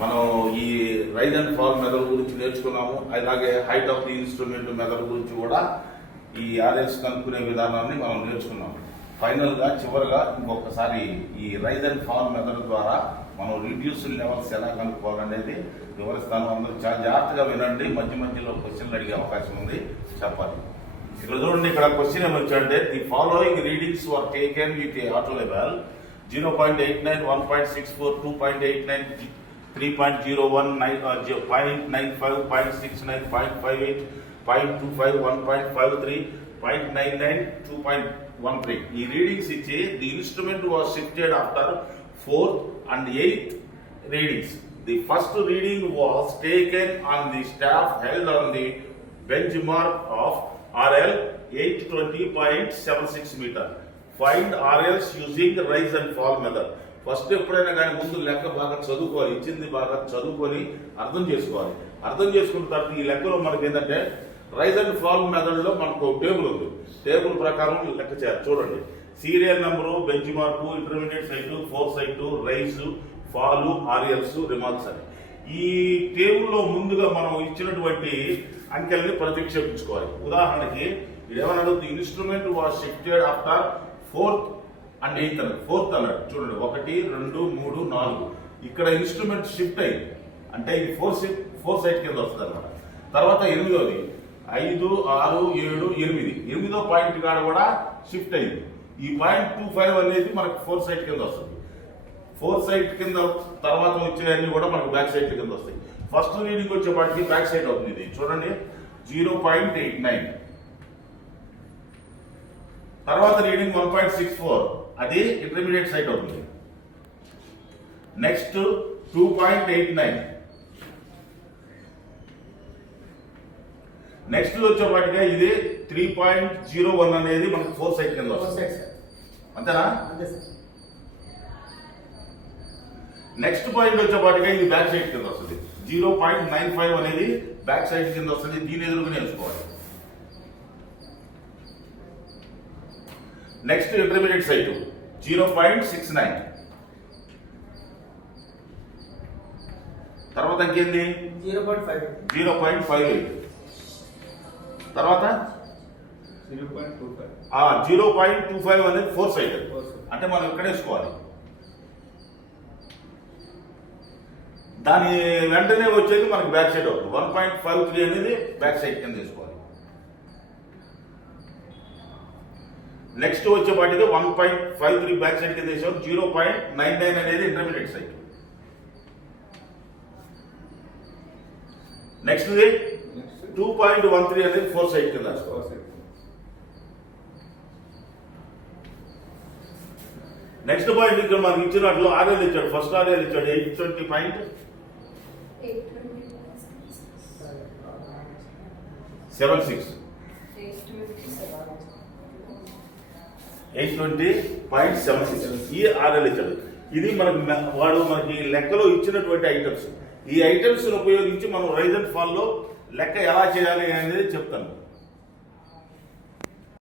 మనం ఈ rise and fall method గురించి నేర్చుకున్నాము. అలాగే height of the instrument method గురించి కూడా ఈ ఆర్ఎల్స్ కనుక్కునే విధానాన్ని మనం నేర్చుకున్నాం. ఫైనల్గా చివరిగా ఇంకొకసారి ఈ రైజ్ అండ్ ఫాల్ మెథడ్ ద్వారా మనం రిడ్యూస్డ్ లెవెల్స్ ఎలా కనుక్కోవాలనేది వివరిస్తాను. అందరూ చాలా జాగ్రత్తగా వినండి. మధ్య మధ్యలో క్వశ్చన్లు అడిగే అవకాశం ఉంది, చెప్పాలి. ఇక్కడ చూడండి, ఇక్కడ క్వశ్చన్ ఏమొచ్చాయంటే the following readings were taken with a auto level 0.89, 1.64, 2.89, 3.01, 0.95, 0.69, 0.58, 0.25, 1.53, 0.99, 2.13. ఈ రీడింగ్స్ ఇచ్చి the instrument was shifted after 4th and 8th readings. The first reading was taken on the staff held on the benchmark of RL 820.76 meter. Find RLs using rise and fall method. First ఎప్పుడైనా కానీ ముందు లెక్క బాగా చదువుకోవాలి, ఇచ్చింది బాగా చదువుకొని అర్థం చేసుకోవాలి. అర్థం చేసుకున్న తర్వాత ఈ లెక్కలో మనకి ఏంటంటే రైజ్ అండ్ ఫాల్ మెథడ్ లో మనకు టేబుల్ ఉంది. టేబుల్ ప్రకారం లెక్క చేయాలి. చూడండి, serial number, bench mark, intermediate sight, fore sight, rise, fall, RLs, remarks అని ఈ టేబుల్లో ముందుగా మనం ఇచ్చినటువంటి అంకెల్ని ప్రతిక్షేపించుకోవాలి. ఉదాహరణకి ఏమన్నా అడుగుతుంది, instrument was shifted after 4th and 8th అన్నాడు. 4th అన్నాడు. చూడండి, 1, 2, 3, 4 ఇక్కడ ఇన్స్ట్రుమెంట్ షిఫ్ట్ అయింది అంటే ఇది ఫోర్ సైట్ కింద వస్తుంది అన్నమాట. తర్వాత 8వది 5, 6, 7, 8. 8వ పాయింట్ కాడ కూడా షిఫ్ట్ అయింది. ఈ 0.25 అనేది మనకు ఫోర్ సైట్ కింద వస్తుంది. ఫోర్ సైట్ కింద తర్వాత వచ్చేవన్నీ కూడా మనకు బ్యాక్ సైట్ కింద వస్తాయి. ఫస్ట్ రీడింగ్ వచ్చేపాటికి బ్యాక్ సైడ్ అవుతుంది. ఇది చూడండి 0.89. తర్వాత రీడింగ్ 1.64, అది ఇంటర్మీడియట్ సైట్ అవుతుంది. నెక్స్ట్ 2.89. నెక్స్ట్ వచ్చేపాటిగా ఇది 3.01 అనేది మనకు ఫోర్ సైట్ కింద వస్తుంది. అంతేనా? నెక్స్ట్ పాయింట్ వచ్చేపాటిగా ఇది బ్యాక్ సైడ్ కింద వస్తుంది. 0.95 అనేది బ్యాక్ సైడ్ కింద వస్తుంది. దీని ఎదురుగా నేర్చుకోవాలి. Next intermediate site 0.69. తర్వాత ఇంకేంది 0.58. తర్వాత 0.25 అనేది ఫోర్ సైడ్. అంటే మనం ఇక్కడ వేసుకోవాలి. దాని వెంటనే వచ్చేది మనకి బ్యాక్ సైడ్ అవుతుంది. 1.53 అనేది బ్యాక్ సైడ్ కింద వేసుకోవాలి. నెక్స్ట్ వచ్చేపాటికి 1.53 బ్యాక్ సైడ్ కింద వేసాం. 0.99 అనేది ఇంటర్మీడియట్ సైడ్. నెక్స్ట్ 2.13 అనేది ఫోర్ సైడ్ కింద వేసుకోవాలి. నెక్స్ట్ పాయింట్ ఇక్కడ మనకి ఇచ్చినట్లు ఆర్ఎల్ ఇచ్చాడు. ఫస్ట్ ఆర్ఎల్ ఇచ్చాడు 820.76. 820.76 ఈ ఆర్ఎల్ ఇచ్చాడు. ఇది వాడు మనకి లెక్కలో ఇచ్చినటువంటి ఐటమ్స్. ఈ ఐటమ్స్ ఉపయోగించి మనం రైజ్ అండ్ ఫాల్ లో లెక్క ఎలా చేయాలి అనేది చెప్తాను.